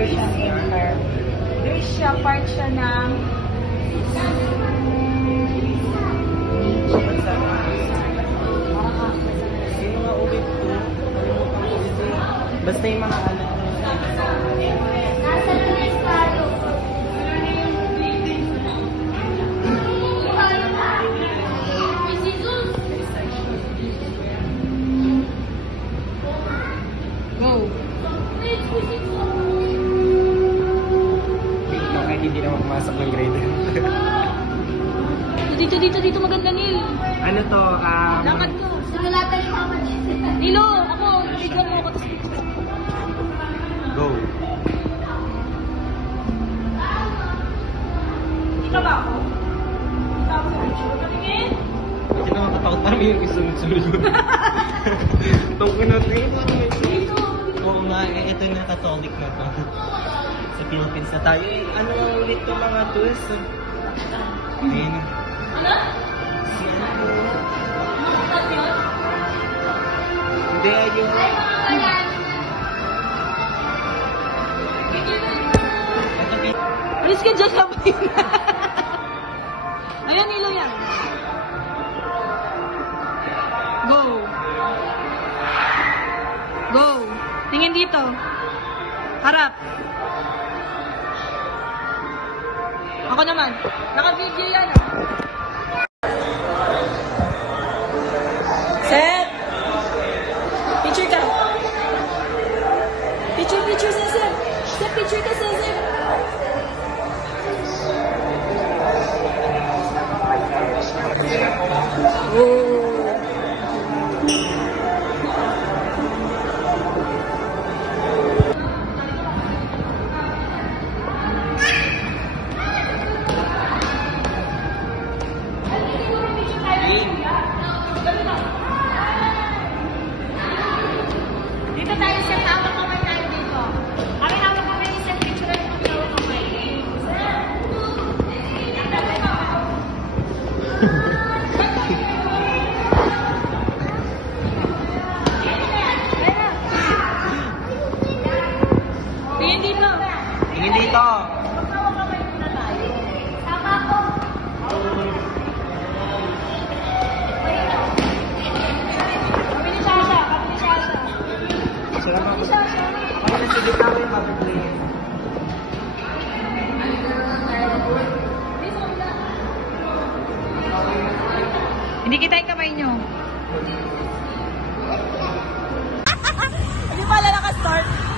Persian Inter. There's siya, part siya ng basta yung mga ano. Nasa na yung palo. Go! Kahit hindi naman pumasok ng grade. Dito, maganda Nil. Ano to? Lakad mo. Sinulatan yung mama niya. Nilo, ako, bigyan mo ako. Go. Ikaw ba ako? Ikaw ako sa picture. Tumingin? Hindi naman katakot parang yung isunod-sunod. Tungkol natin ito. Oo nga, ito na Catholic na to. Sa Philippines na tayo. Ano nga ulit to mga tools? Ayun. Ano? Si ano? Ano yun? Hindi, yung... Alis ka dyan, sabay na. Ayan, Nilo yan. Go. Go. Tingin dito. Harap. Ako naman. Naka-video yan. Set. Picture ka. Picture, Cesar. Set, picture ka, Cesar. Dito tayo sa tawag kamay tayo dito. Kami hawak kamay ni Seth. Picture mo kami hawak kamay. Tingin dito. Tingin dito. Hawak kamay muna tayo. Sama ko. Kami ni Sasha. Kami ni Sasha. Sarap Kami ako. ni Sasha. Ako na sige ako yung mapiplay. Hindi kita yung kamay nyo. Hindi pala naka-start.